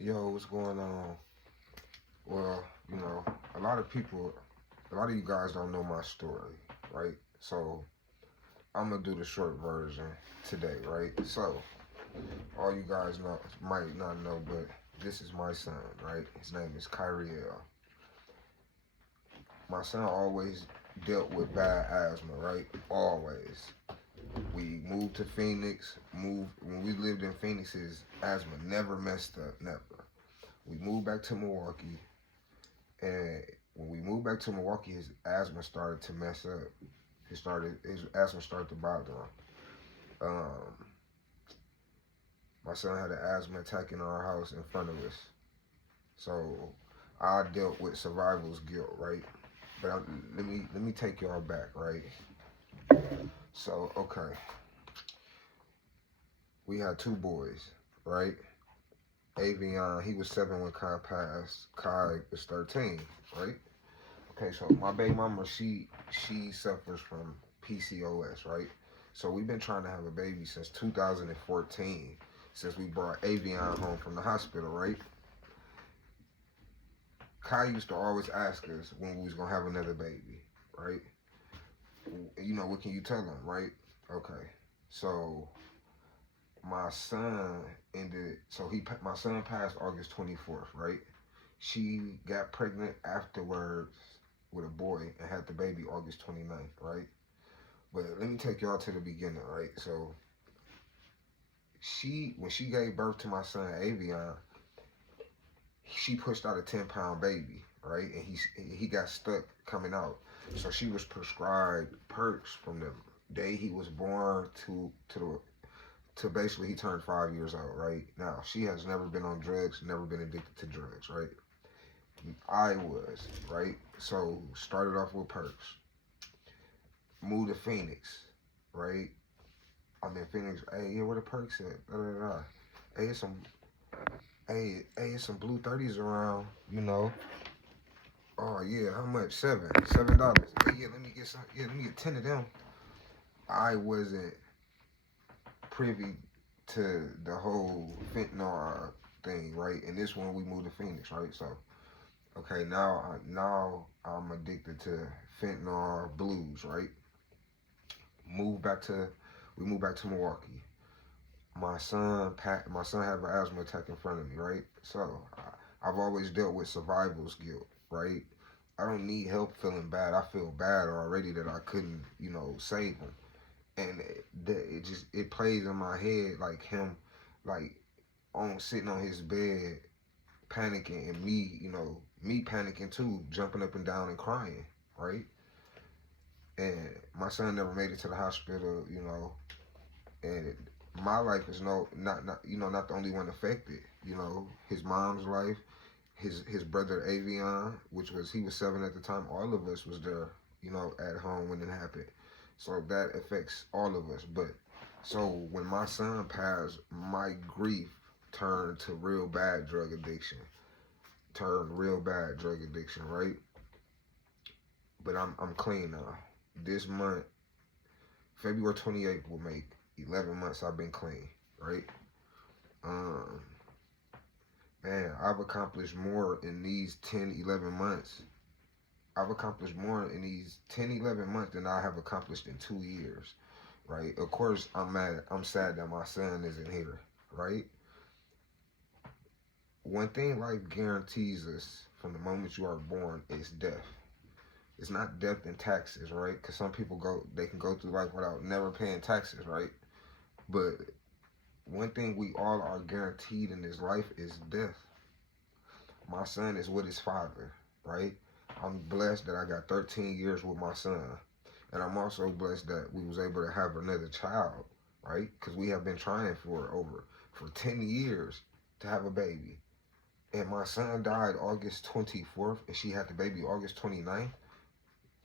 Yo, what's going on? Well, you know, a lot of people, a lot of you guys don't know my story, right? So I'm gonna do the short version today, right? So all you guys know might not know, but this is my son, right? His name is Kyriel. My son always dealt with bad asthma, right? Always. We moved to Phoenix. Moved when we lived in Phoenix. His asthma never messed up, never. We moved back to Milwaukee. And when we moved back to Milwaukee, his asthma started to mess up. His asthma started to bother him. My son had an asthma attack in our house in front of us. So I dealt with survival's guilt, right? But let me take y'all back, right? So okay, we had two boys, right? Avion, he was 7 when Kai passed. Kai was 13, right? Okay, so my baby mama, she suffers from PCOS, right? So we've been trying to have a baby since 2014, since we brought Avion home from the hospital, right? Kai used to always ask us when we was gonna have another baby, right? You know, what can you tell him, right? Okay, so my son my son passed August 24th, right? She got pregnant afterwards with a boy and had the baby August 29th, right? But let me take y'all to the beginning, right? So when she gave birth to my son Avion, she pushed out a 10-pound baby, right? And he got stuck coming out. So she was prescribed perks from the day he was born to basically he turned 5 years old, right? Now she has never been on drugs, never been addicted to drugs, right? I was, right? So started off with perks, moved to Phoenix, right? I'm in Phoenix. Hey, yeah, where the perks at? Da, da, da. Hey, it's some. It's some blue 30s around. You know. Oh yeah, how much? $7. Hey, yeah, let me get some. Yeah, let me get 10 of them. I wasn't privy to the whole fentanyl thing, right? And this one we moved to Phoenix, right? So okay, now I'm addicted to fentanyl blues, right? Moved back to we moved back to Milwaukee. My son had an asthma attack in front of me, right? So I've always dealt with survival's guilt, right? I don't need help feeling bad. I feel bad already that I couldn't, save him, and it plays in my head like him, like on sitting on his bed panicking, and me panicking too, jumping up and down and crying, right? And my son never made it to the hospital, and my life is not the only one affected. His mom's life, his brother Avion, which was he was 7 at the time. All of us was there, at home when it happened. So that affects all of us. But so when my son passed, my grief turned to real bad drug addiction. Turned real bad drug addiction, right? But I'm clean now. This month, February 28th will make 11 months I've been clean, right? Um, Man, I've accomplished more in these 10, 11 months. I've accomplished more in these 10, 11 months than I have accomplished in 2 years, right? Of course, I'm sad that my son isn't here, right? One thing life guarantees us from the moment you are born is death. It's not death and taxes, right? Because some people they can go through life without never paying taxes, right? But one thing we all are guaranteed in this life is death. My son is with his father, right? I'm blessed that I got 13 years with my son. And I'm also blessed that we was able to have another child, right? Because we have been trying for 10 years to have a baby. And my son died August 24th, and she had the baby August 29th.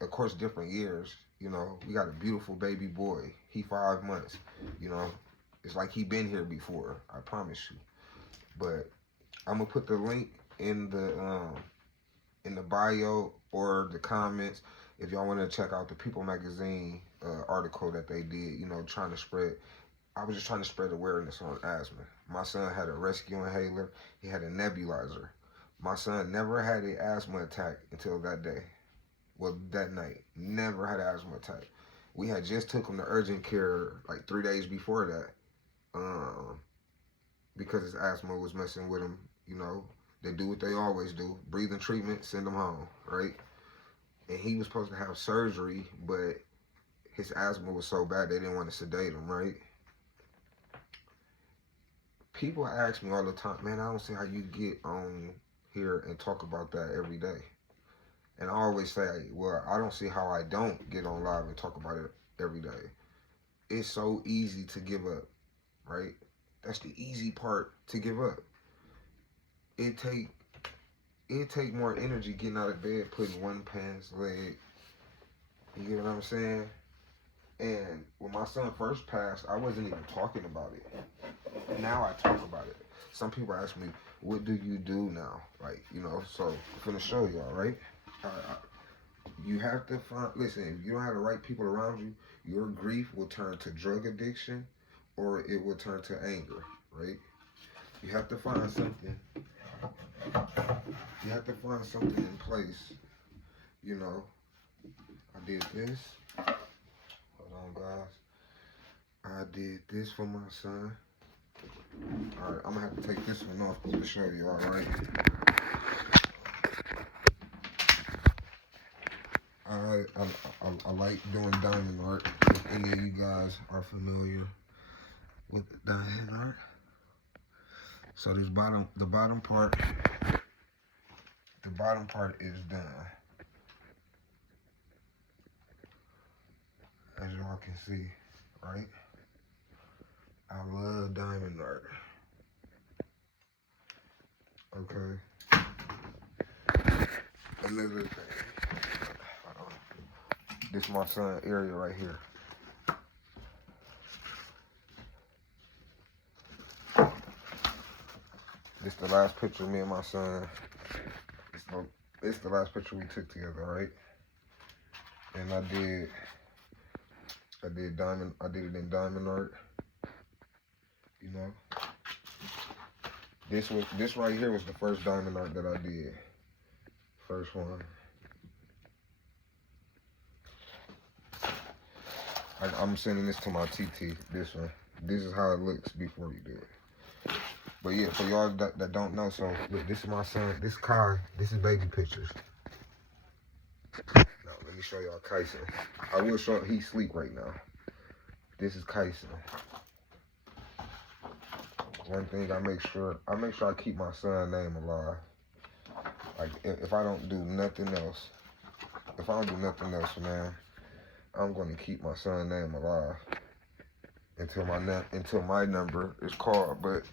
Of course, different years. We got a beautiful baby boy. He 5 months. You know, it's like he been here before. I promise you. But I'm gonna put the link in the bio or the comments if y'all want to check out the People Magazine article that they did. Trying to spread. I was just trying to spread awareness on asthma. My son had a rescue inhaler. He had a nebulizer. My son never had an asthma attack until that day. Well, that night. Never had an asthma attack. We had just took him to urgent care like 3 days before that, because his asthma was messing with him. You know, they do what they always do: breathing treatment, send him home, right? And he was supposed to have surgery, but his asthma was so bad they didn't want to sedate him, right? People ask me all the time, man, I don't see how you get on here and talk about that every day. And I always say, well, I don't see how I don't get on live and talk about it every day. It's so easy to give up, right? That's the easy part, to give up. It take more energy getting out of bed, putting one pants leg. You get what I'm saying? And when my son first passed, I wasn't even talking about it. Now I talk about it. Some people ask me, what do you do now? Like, so I'm finna show y'all, right? You have to listen, if you don't have the right people around you, your grief will turn to drug addiction or it will turn to anger, right? You have to find something. You have to find something in place. I did this. Hold on, guys. I did this for my son. Alright, I'm gonna have to take this one off to show you, alright? I like doing diamond art. If any of you guys are familiar with diamond art. So this the bottom part is done. As y'all can see, right? I love diamond art. Okay. Another thing. This is my son area right here. This the last picture of me and my son. It's the last picture we took together, right? And I did it in diamond art. This right here was the first diamond art that I did. First one. I'm sending this to my TT, this one. This is how it looks before you do it. But yeah, for y'all that don't know, so look, this is my son, this is Kai, this is baby pictures. Now, let me show y'all Kyson. I will show, he's asleep right now. This is Kyson. One thing I make sure I keep my son's name alive. Like, if I don't do nothing else, man, I'm gonna keep my son's name alive until my number is called. But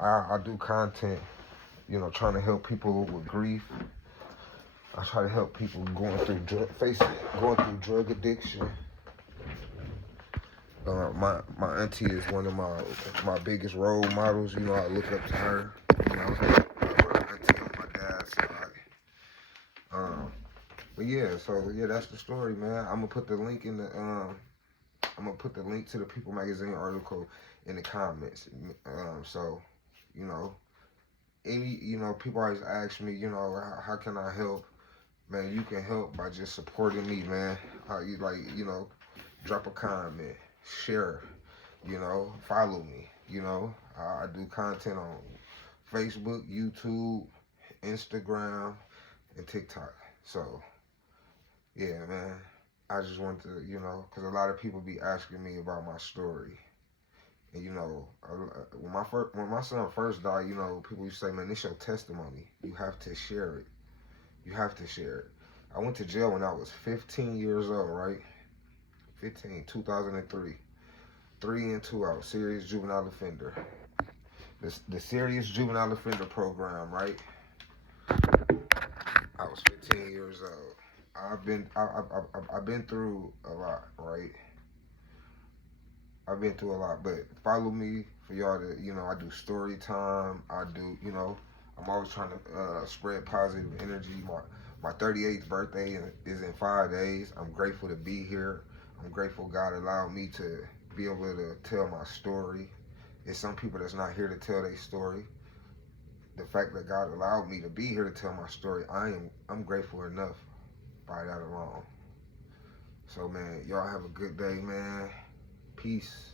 I do content, trying to help people with grief. I try to help people going through drug addiction. My auntie is one of my biggest role models. I look up to her. My auntie on my dad's side. But yeah, that's the story, man. I'm gonna put the link in the to the People Magazine article in the comments. People always ask me, how can I help? Man, you can help by just supporting me, man. Drop a comment, share, follow me. I do content on Facebook, YouTube, Instagram, and TikTok. So, yeah, man. I just want to, because a lot of people be asking me about my story. And, when my son first died, people used to say, man, this your testimony. You have to share it. You have to share it. I went to jail when I was 15 years old, right? 2003. 3 and 2 out, serious juvenile offender. The serious juvenile offender program, right? I was 15 years old. I've been through a lot, right? I've been through a lot, but follow me for y'all to, I do story time. I do, I'm always trying to spread positive energy. My 38th birthday is in 5 days. I'm grateful to be here. I'm grateful God allowed me to be able to tell my story. It's some people that's not here to tell their story. The fact that God allowed me to be here to tell my story, I'm grateful enough by that alone. So man, y'all have a good day, man. Peace.